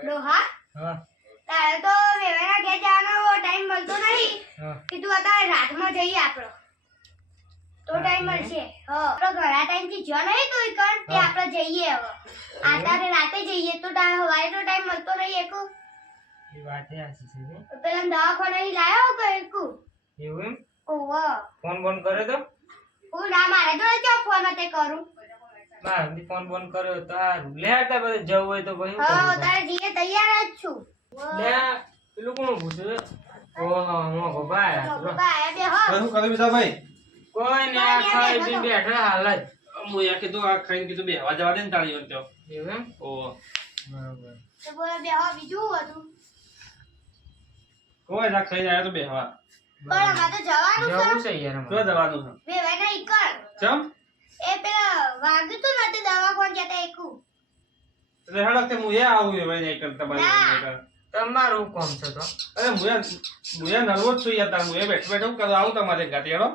ડોહા હા તારે તો વેવાના ઘેર જવાનો ટાઈમ મળતો નહીં હા કીધું અત્યારે રાતમાં જઈએ આપણો તો ટાઈમ મળશે આપણો ઘણા ટાઈમથી જો નહીં તો ઈકણ તે આપણે જઈએ હવે અત્યારે રાતે જઈએ તો સવારે તો ટાઈમ મળતો નહીં એકુ એ વાત હાચી છે ને પેલા દવાખાને લાયો કે એકુ એવું એમ ઓહો ફોન બોન કર્યો તો હું ના મારે તો ચો ફોન તે કરું બાર દી ફોન બોન કર્યો તો હારું લે હતા બધે જવું હોય તો પછી હા તારે જઈએ તૈયાર જ છું લે પેલું કોણ પૂછે ઓહો મોકો ભાઈ તો બાય બે હો શું કરે બીજા ભાઈ કોઈ ને આ ખાઈ પીને બેઠા હાલ જ હું યાર કીધું આ ખાઈને કીધું બેહવા જવા દે ને તાળી તો એવું એમ ઓ બરાબર તો બોલો બે હો બીજું હતું કોઈ ના ખાઈને આયા તો બેહવા પણ અમારે તો જવાનું જવું છે છે યાર શું જવાનું છે બે વેના ઈકણ ચમ એ પેલા વાગ્યું તું નથી દવાખાને જતા એકુ એટલે હેડો તે હું એ આવું એ ભાઈ નહીં કરતા તમારી તમારું કોમ છે તો અરે હું નર્વસ છું યાર તાર હું એ બેઠો બેઠો કરો આવું તમારે ગાતે હેડો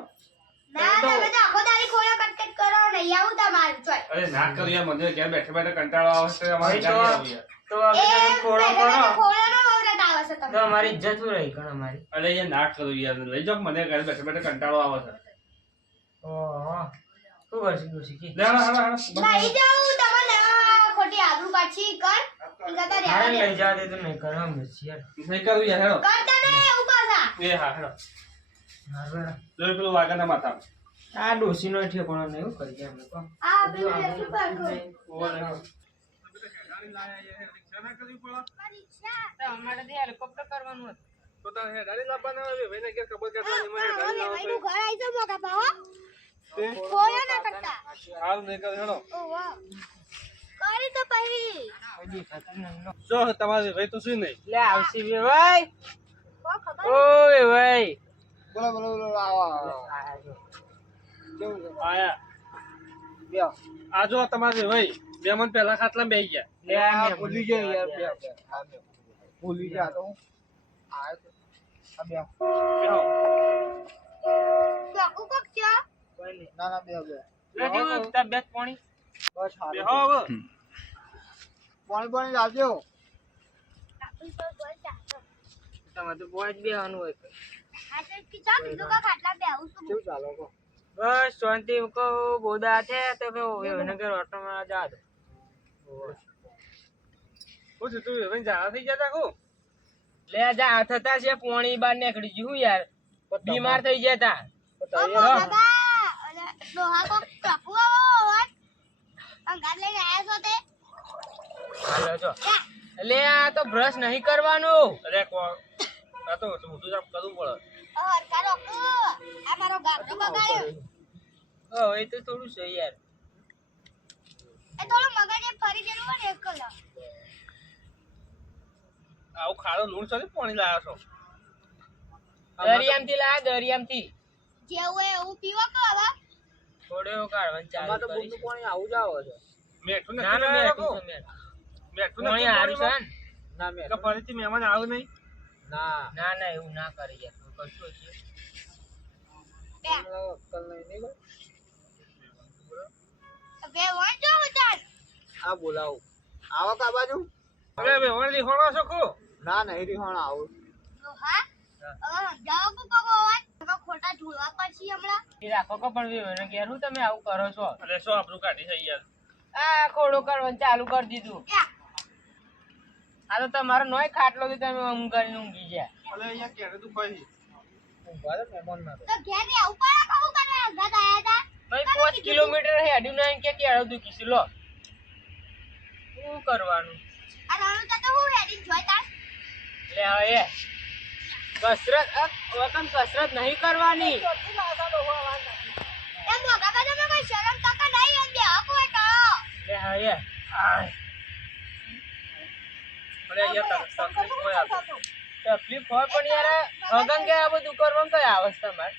ના તમે તો આખો દાડી ખોળો કટકટ કરો નહીં આવું તમારું ચોય અરે ના કરો યાર મને ઘેર બેઠે બેઠે કંટાળો આવે છે અમારે ભાઈ ગાતે આવું યાર તો આપણે તમે ખોળો કરો ખોળો નો વવરત આવે છે તો તમે અમારી ઇજ્જત રહી કણ અમારી અરે યાર ના કરો યાર લઈ જાઓ મને ઘરે બેઠે બેઠે કંટાળો આવે છે ઓહો શું કરશું ડોશી કી લે હાડા નહીં જાઉં તમે ના ખોટી આબરૂ પાછી કર ઇંગતા મારે રહેવા દે લઈ જવા દે તો નહીં કરો અમે યાર નહીં કરું યાર હેડો કરતા નહીં એવું પાછા એ હા હેડો હારું લો પેલું વાગાના માથા આ ડોશી નો ઠેકોણો ને એવું કરીએ અમે તો આ પેલું શું કરતો અમારે તો હેલિકોપ્ટર કરવાનું હતું તો તારે હેડાડી લાવવાના આવે ભાઈને કે ખબર કરવાની મને હા હેડાડી હવે લાવો ભાઈનું ઘર આવી છે મોકા પાહો તે ખોળો ના કરતા હાલ નહીં કર હેડો ઓ વાહ કરી તો પછી કોઈ દેખાતું નહીં લો. જો તમારે ભાઈ તો શું નહીં લે આવશે બે ભાઈ કો ખબર ઓય ભાઈ બોલો આવો કેવું આયા લ્યો આ જો તમારે ભાઈ બે મન પહેલા ખાટલા બેહી ગયા લે આ મેં ભૂલી ગયો યાર ભૂલી ગયા તો બેહો ચાકુ કોક છે કોઈ નહીં. ના બેહો લે કેવું તબિયત પાણી બેહો હવે પાણી લાવજો આપણી પર બોલ ચાલો તમારે તો બોજ બેહવાનું હોય તો. આ તો કિચા કીધું કે ખાટલા બે આવું છું ચાલો બસ શાંતિ કો બોદા છે તો કે એને કે ઓટો માં જા દો હું તું હવે જા થઈ જતા કો લે જા થતા છે પોણી બાર નીકળી ગયું યાર બીમાર થઈ જતા ઓ બાબા અલે લોહા કો ટપુ આવો અંગાત લઈને આયા છો તે હાલો છો લે આ તો બ્રશ નહીં કરવાનું અરે કો આ તો મોટું કામ કરવું પડે હરકા રોકો આ મારો ગામનો બગાડ્યો એ તો થોડું છે યાર એ થોડું મગજે ફરી દેલું હોય ને એક કલાક આવું ખાડો લૂણ છે પાણી લાવ્યા છો દરિયામથી લાયા દરિયામથી જેવું હોય એવું પીવો કે હવે થોડો કાઢવાનું ચાલુ કરીશ. પાણી આવું જ આવે છે મેઠું ના ના મેઠું છે, મેઠું. મેઠું પોણી હારું છે ને? ના મેઠું ફરીથી મહેમાન આવે નહીં ના ના એવું ના કરે યાર કશું છે બે બે વણ જો ઉતાર આ બોલાવું આવો કા બાજુ અરે બે ઓણલી હોણો છો કો ના નહીં રી હોણ આવું લોહા હવે જાવ કો કો હોય તો ખોટા ઢોળવા પછી હમણાં એ રાખો કો પણ વેવને ઘેર હું તમે આવું કરો છો અરે શું આપણું કાઢી છે યાર આ ખોડો કરવાનું ચાલુ કરી દીધું યા આ તો તમારો નોય ખાટલો કે તમે ઊંઘ કરીને ઊંઘી ગયા અરે યાર કેને તું કહી ઊંઘવા દે મહેમાન ના તો ઘેર ને ઉપર કહું કરે અંગાત આયા તા ભાઈ 5 કિલોમીટર હેડ્યું નહીં કે કેળો દુખી લો શું કરવાનું આ નાનું તો હું હેડિંગ જોઈ તાર લે હવે કસરત વતન કસરત નહીં કરવાની એ મોગા બાજુ કોઈ શરમ તક નહીં અને બે હક હોય તો લે હવે અરે યાર તકલીફ હોય આ તકલીફ હોય પણ યાર હગન કે આ બધું કરવાનું કઈ અવસ્થા માર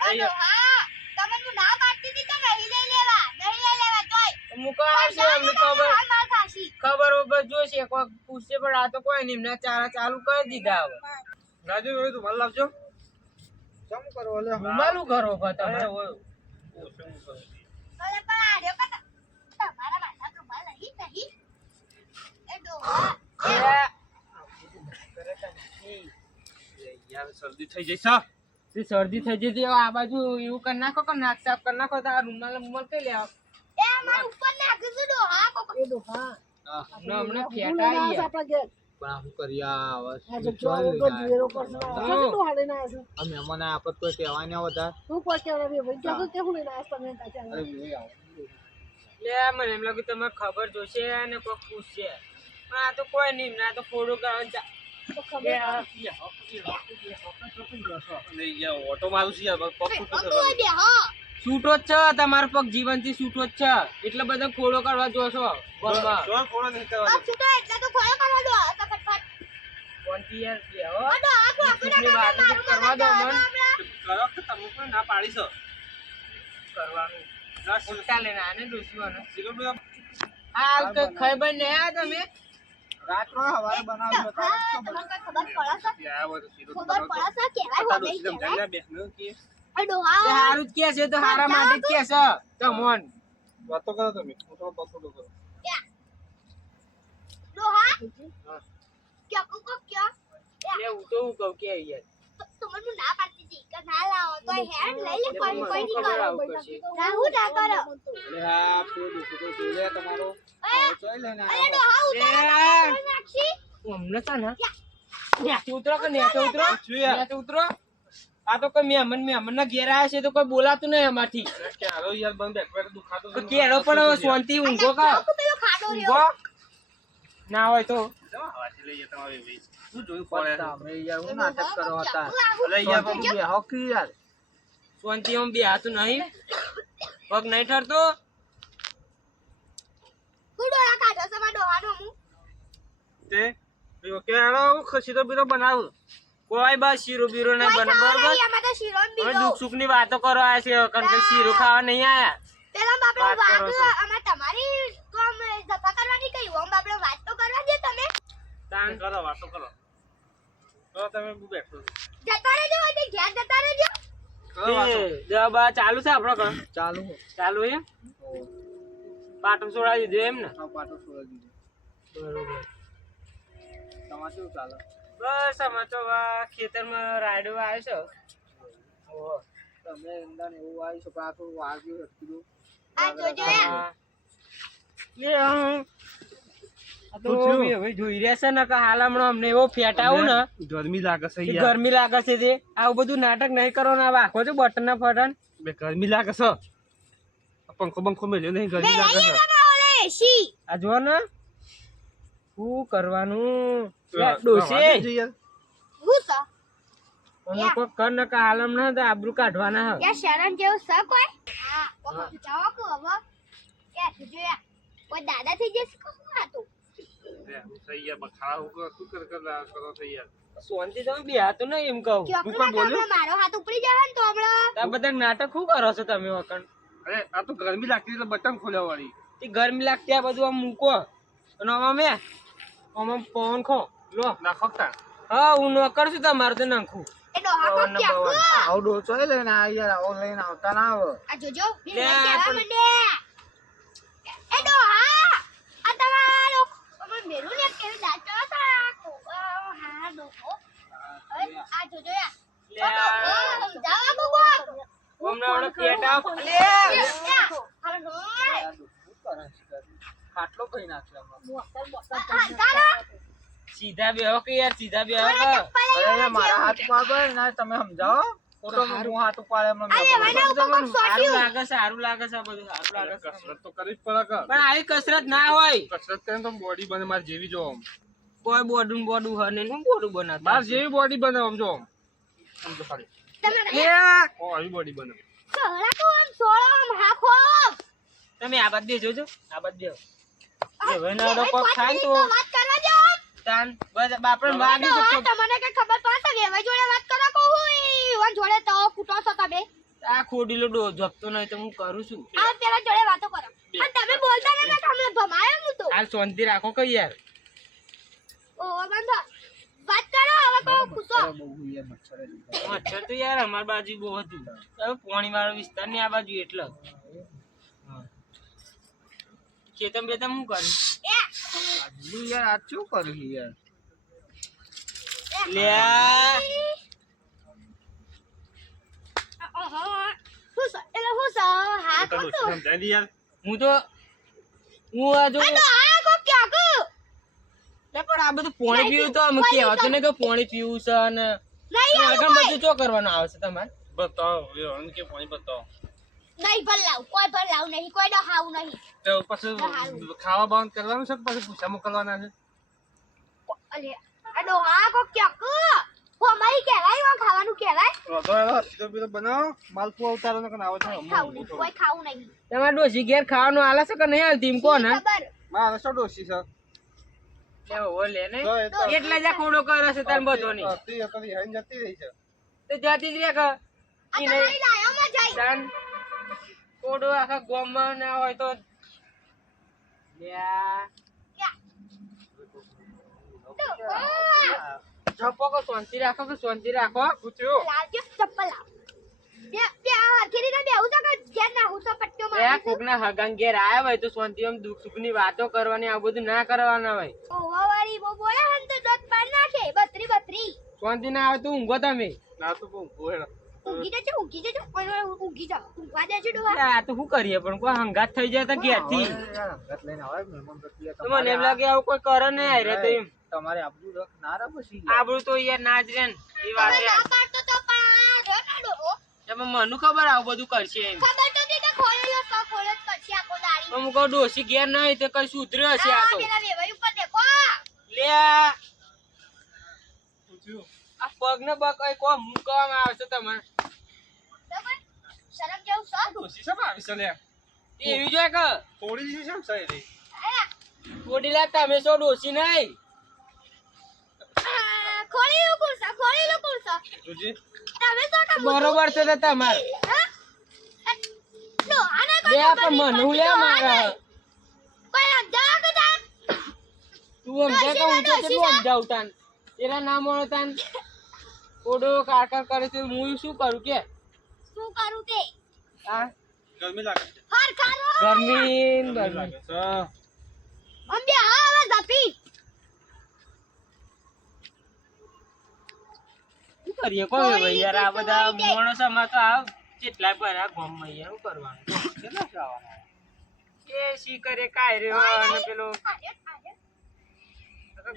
આ હા તમે હું ના પાડતી હતી તો નહીં લઈ લેવા તોય મુકા આવશે અમને ખબર હાલ માર ખાસી ખબર વગર જોશે કોઈ પૂછશે પણ આ તો કોઈ નહીં એમના ચારા ચાલુ કરી દીધા હવે રાજુ હોય તો માલ લાવજો શું કરો ઓલે હુમાલું કરો છો તમે અરે પણ આ રહ્યો કે તમારા માથા તો માલ નહીં એ ડોહા યાર શરદી થઈ જઈ સા શરદી થઈ જતી હવે આ બાજુ એવું કરી નાખો કે નાક સાફ કરી નાખો તો આ રૂમાલ કઈ લેવા એ માર ઉપર નાખીશું ડોહા કોકો હમણાં ફેટા આવી ગયા. પણ હું કર્યા હવે મહેમાન આપત કોઈ કહેવાય ના વધારે લે મને એમ લાગ્યું તમે ખબર જોશે અને કોઈ પૂછશે પણ આ તો કોઈ નહીં ના તો ફોડું કરવાનું ઓટો મારું છે યાર પગ છૂટો જ છે તમારો પગ જીવનથી છૂટો જ છે એટલે બધા ખોડો કરવા જોશો ગોળમાં. ફોડો નહીં કરવા આ છૂટો એટલે તો ખોળો કરવા દો આ તો ફટફટ કોણથી યાર બેહો. આ ડોહા કોકો ની વાત તો કરવા દો મન કરો કે તમે પણ ના પાડીશો કરવાનું ના ઉલટા લઈને આને દોસ્યું સિગરેટ હાલ તો ખાઈ બન ને આ તમે રાતનો હવારે બનાવજો તમને ખબર પડે છે ખબર પડે છે કેવાય હોઈ કેવાય આ ડોહા સારું જ કે છે તો હારા માટે જ કે છે તમોન વાતો કરો તમે હું થોડો પસંદ કરો ડોહા ક્યાં કોકો ક્યાં લે હું તો હું કહું કે યાર તમને ના પાડતી હતી કે ના લાવો તો હેડ લઈ લે કોઈ કોઈ નહીં ખબર કરો આવું કરશે. રાહુ ના કરો અરે હા પૂરો દુખતો જોલે તમારો ચોઈ લેને અરે ડોહા ઉતારો નાખી હમણાં છે ને નેચે ઉતરો કે નેચે ઉતરો શું યાર? નેચે ઉતરો આ તો કોઈ મહેમાન ના ઘેર આવ્યા છે તો કોઈ બોલાતું નહીં અમારથી ક્યારો યાર બંધ બેઠો દુખાતો તો કેરો પણ હવે શાંતિ ઊંઘો કા પેલો ખાડો રહ્યો ઊંઘો ના હોય તો શું જોયું પડે તમે યાર હું નાટક કરો હતા અરે યાર બાબુ બે હોકી યાર શાંતિ આમ બે હાથું નહીં પગ નહીં ઠરતો ડોહા કાઢો છે મારા ડોહાનો હું તે કે હાલો ખસીતો બીતો બનાવ કોઈ બસ શીરો બીરો નહીં બને બરોબર આમાં તો શીરો ને હવે બીજો દુઃખ સુખ ની વાતો કરો આ છે કારણ કે શીરો ખાવા નહીં આયા પેલા બાપડો વાત કરો છો. વાત અમે તમારી કોમ જફા કરવાની કઈ ઓમ બાપડો વાત તો કરવા દે તમે તાન કરો વાતો કરો તો તમે બેઠો જતા રહેજો હોય તો ઘેર જતા રહેજો કરો વાતો દવા ચાલુ છે આપણો કામ ચાલુ ચાલુ એમ પાટો છોડાવી દીધો એમ ને આ પાટો છોડી દીધો બરોબર તમારે શું ચાલે બસ અમે તો આ ખેતરમાં રાયડો આવ્યો છે ઓહો. તમે અંદર એવું આવી છો પણ આ તો વાગ્યું હતું આ જોજો હા. લે હું આ તો હવે જોઈ રહ્યા છે ને કે હાલ હમણાં અમને એવો ફેટ આવું ને ગરમી લાગે છે કે ગરમી લાગે છે તે આવું બધું નાટક નહીં કરવાનું હવે આખો છો બટન ના ફટન બે ગરમી લાગે છે પંખો બંખો મેલ્યો નહીં બે ગરમી લાગે લઈએ છે તમે ઓલે એસી આ જો ને શું કરવાનું ડોસી હું સા અમે કોઈ કર ને કે હાલ હમણાં તો આબરૂ કાઢવાના હે યા શરણ જેવું છે કોઈ હા કોકો જાઓ કો હવે કે જોજો યા કોઈ દાદા થઈ જશે કો હું હતું શાંતિ તમે બે હાથો ને એમ કહું ચોકના કામમાં મારો હાથ ઉપડી જાય ને તો હમણાં આ બધા નાટક શું કરો છો તમે વખત અરે આ તો ગરમી લાગતી એટલે બટન ખોલ્યા વાળી તે ગરમી લાગતી આ બધું આમ મૂકો અને આમાં પવન ખો લો નાખો તા હા હું નોકર છું તમારે તો નાખું એ ડોહા કો ક્યાં આવો ડોસો લઈને આ યાર આવો લઈને આવતા ના આવે આ જોજો લે, કેવા પણ- મંડે એ ડોહા આ તમારો અમે મેરું ને કેવી દાચો હતા હા ડોહો આ જોજો યા લે, સમજાવા કોકો હમણાં પેટા લે ખાટલો કઈ નાખ્યો સીધા બેહો કે યાર સીધા બેહો કે અરે મારા હાથ પાડો ના તમે સમજાવો ફોટો હું હાથ ઉપાડે એમને સારું લાગે છે આ બધું સારું લાગે છે કસરત તો કરવી જ પડે કે પણ આવી કસરત ના હોય કસરત કરીને તો બોડી બને મારી જેવી જો આમ કોઈ બોડું હે ને હું બોડું બનાવતા મારી જેવી બોડી બને આમ જો આમ જો ખાલી ઓ આવી બોડી બને તમે આ બાદ બેજો છો આ બાદ બેહો હવે નાડો પગ ખાય ને તો તાન બસ બાપરે વાગી તો આ ખોડીલો ડો જપતો નહીં તો હું કરું છું હાલ શાંતિ રાખો કે યાર મચ્છર તો યાર અમાર બાજુ બહુ હતું હવે પોણી વાળો વિસ્તાર ની આ બાજુ એટલે ખેતમ બેતમ હું કર્યું એ આજુ યાર આ શું કર્યું યાર લે હું સ એટલે હું સ હા કોણ તો સમજાય યાર હું આ જો આ તો આ કો ક્યાં કો લે પણ આ બધું પાણી પીવું તો અમે કહેવાતું ને કે પાણી પીવું છે અને નહીં આગળ આવું બધું ચો કરવાનું આવે છે તમારે બતાવો વેણ કે પાણી બતાવો નહીં ભલાવ કોઈ ભલાવ નહીં કોઈ નો હાવ નહીં તો પછી ખાવા બંધ કરવાનું છે કે પછી પૂછા મોકલવાના છે અરે આ તો આ કો ક્યાં કો કો મઈ કહેવાય વા ખાવાનું કહેવાય સીધો બીધો બનાવો માલપુઆ ઉતારો ને આવો છે ખાવું નહીં કોઈ ખાવું નહીં તમારે ડોસી ઘેર ખાવાનું આલે છે કે નહીં હાલતી એમ કોણ ખબર મારે શું ડોસી છે લે ઓ લે ને તો એ તો એટલે જ આ ખોડો કરે છે તાર બધો નહીં હતી હતી હાઈ જતી રહી છે તો જાતી જ રે કે આ તમારી લાયોમાં જાય તાન ખોડો આખા ગામમાં ના હોય તો લ્યા જપો કે શાંતિ રાખો પૂછ્યું લાવજો ચપ્પલ લાવ બે બે આ હથેળી ના બેહું તો કે ઘેર ના હું તો પટ્ટો એ મારું કોકના હગાન ઘેર આયા હોય તો શાંતિ આમ દુઃખ સુખની વાતો કરવાની આ બધું ના કરવાના હોય ઓવા વાળી બો બોલે હન તો દોત પાડ નાખે બત્રી શાંતિ ના આવે તો ઊંઘો તમે ના તો બહુ ગોહેડા ઊંઘી જજો ઊંઘી જા ઊંઘવા દેજો ડોહા આ તો શું કરીએ પણ કોઈ હંગાત થઈ જાય તો ઘેરથી ઘર લઈને આવે મહેમાન પ્રત્યે તો મને એમ લાગે આવું કોઈ કરે ને આયરે તો એમ તમારે આપણું રખ ના રે પછી આપણું તો યાર ના જ રે ને એ વાત હવે ના પાડતો તો પણ આ ના ડોહો એમાં મને ખબર આવું બધું કરશે એમ ખબર તો દીને ખોલેલો તો ખોલે જ પછી આખો દાડી તો હું કહું ડોસી ઘેર ના હોય તો કઈ સુધર્યો હશે આ તો પેલા વેવાઈ ઉપર દેખો લે આ પગ ને બગ કઈ કોમ મૂકવામાં આવે છે તમારે બરાબર શરમ જેવું સર ડોસી છે આવી છે એવી જોઈએ કે થોડી જી છે સહી રહી ઓડીલા તમે સો ડોસી નહીં ખોલેલું કુરસા તુજી તમે તો કામ બરોબર છે તો તમારે નો આના લે પણ મને હું લે મારે કોઈ સમજાવ કે તાન તું સમજે કે હું તો કેટલું સમજાવું તાન એના ના મળે તાન ઓડો કારકાર કરે છે હું શું કરું કે શું કરું તે આ ગરમી લાગે છે હર ખારો ગરમી ને ગરમી લાગે છે અંબે આવા ઝપી શું કરીએ કોઈ ભાઈ યાર આ બધા માણસોમાં તો આવ કેટલા ભરા ગામમાં યાર શું કરવાનું કેટલા ખાવાના એ શી કરે કાય રે અને પેલો આડે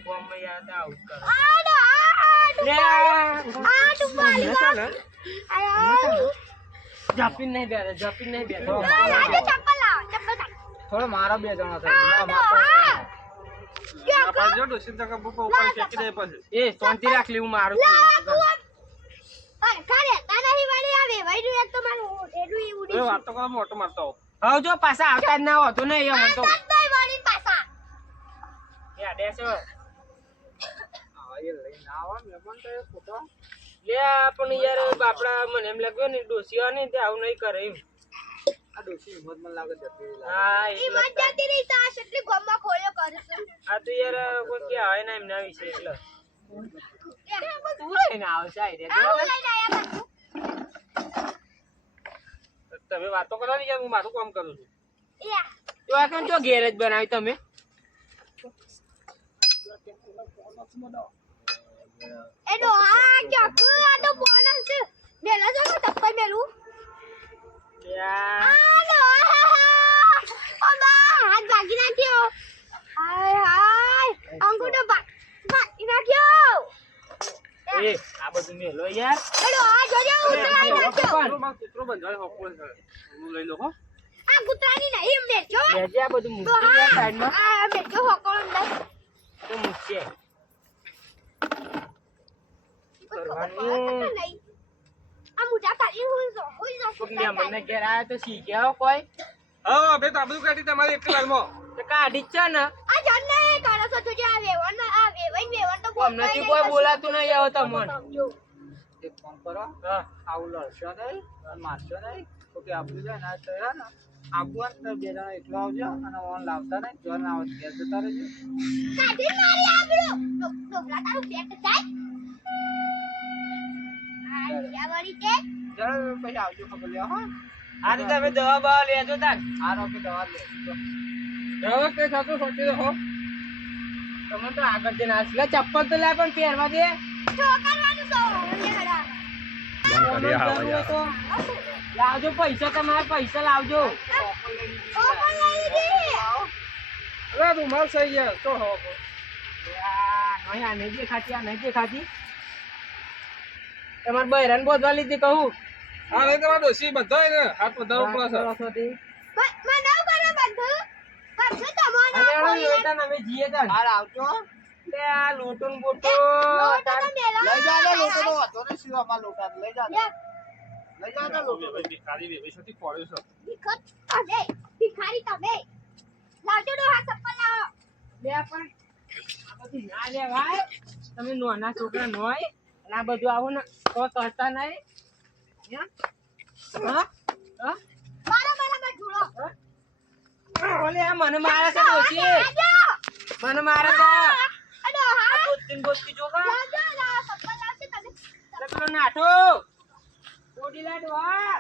ગામમાં યાર તો આવું જ કરે આડે લે આ ડુબાલી આયો જપીન નહીં બેઠો લાગે ચપ્પલ થોડો મારા બે જણા આ ના પાડજો ડોસી તક ઉપર ફેંકી દે પછી એ શાંતિ રાખ લે હું મારું છું. ખારે તાનાહી વાળી આવે વાઈડું એક તો મારું એડું ઈ ઉડી એ વાત તો કરો મોટો મારતો હવે જો પાછા આવતા જ ના હોતો ને એ મને તો તાઈ વાળી પાસા એ આડે છે આ એ લઈને આવા મહેમાન તો એ ખોટો લે પણ યાર બાપડા મને એમ લાગ્યો ને ડોસીઓ ને તે આવું નહીં કરે એમ આ ડોસી હિંમત મને લાગે જતી રહી હા ઈ એટલે મત જતી રહી તા કેટલી ગોમમાં ખોળ્યો કરે છે આ તો યાર કોઈ કે આવે ના એમના વિશે એટલે તું લઈને આવશે આઈ રે આવું લઈને આયા બધું તમે વાતો કરો ને યાર હું મારું કામ કરું છું યા તો આ કેમ જો ગેરેજ બનાવી તમે એનો આ ક્યાં આ તો બોનસ છે મેલા જો ટપ્પર મેલું યાર આનો ઓબા હાથ ભાગી નાખ્યો હાય હાય અંગૂઠો ભાગી નાખ્યો એ આ બધું મેલો યાર એનો આ જોજો ઉતરાઈ નાખ્યો પણ મારો કૂતરો બંધાય હોકોલ છે હું લઈ લો હો આ કૂતરાની નહીં મેચો લેજે આ બધું તો મૂકી યાર સાઈડમાં આ મેચો હોકોળ અંદર તો મૂકશે કરવાનું આ મુજા પાડી હું કોકને મને ઘેર આયા તો શીખે હો કોઈ હા બે તો આ બધું કાઢી તમારી એક વારમાં તો કાઢી જ છે ને આ જન્ને કાળો સો તુજે આ વેવણ તો હમણાંથી કોઈ બોલાતું નહીં આવે તમને એક કામ કરો હા આવું લડશો નહીં અને મારશો નહીં તો કે આપણું જાય ને તો યાર ને આપવું ને તો બે જણા એકલા આવજો અને ઓન લાવતા નહીં જો ના આવે ઘેર જતા રહેજો કાઢી મારી આબરૂ ડોબલા તારું પેટ જાય આ યા વળી તે જરા પછી આવજો ખબર લ્યો હા આ તો તમે દવા બવા લેજો તાન આ રોકે દવા લે હવે કઈ થતું સોચી દો હો. તમે તો આગળ જઈને આશ. લે ચપ્પલ તો લે પણ પહેરવા દે. શું કરવાનું તો યાર જરૂર હોય તો લાવજો પૈસા, તમારે પૈસા લાવજો. ઓપન લઈ દી અરે રૂમાલ સહી યાર તો હો આ નહીં દેખાતી, આ નહીં દેખાતી. તમારે બહેરાન બોધવા લીધી કહું. હા નહીં તમારા ડોશી બધા ને હાથ વધારો પડે છે. મને કરે બધું બધું તમારે અને એનો યોતાન અમે જીએ તાન. હાલ આવજો. લે આ લોટો ને બોટો લોટો તાન. તો મેલો લઈ જાજો લોકો તો વાંધો નહીં, શિવામાં લોટા લઈ જાજો. લઈ જાજો લોકો. ભિખારી વેવેશોથી પડ્યો છે. ભિખારી તમે લાવજો તો હા ચપ્પલ લાવો લે પણ આ બધી ના લેવાય. તમે નાના છોકરા નોય અને આ બધું આવું ને તો કરતા નહીં. હા હા બરાબર ઝૂલો ઓલે આ મને મારે છે ડોશી. મને મારે છે. અડો હા ગોતીન ગોતી જો કા. લાવજો ચપ્પલ લાવજો તમે લે પેલો નાઠો. ઓડી લાડો આ.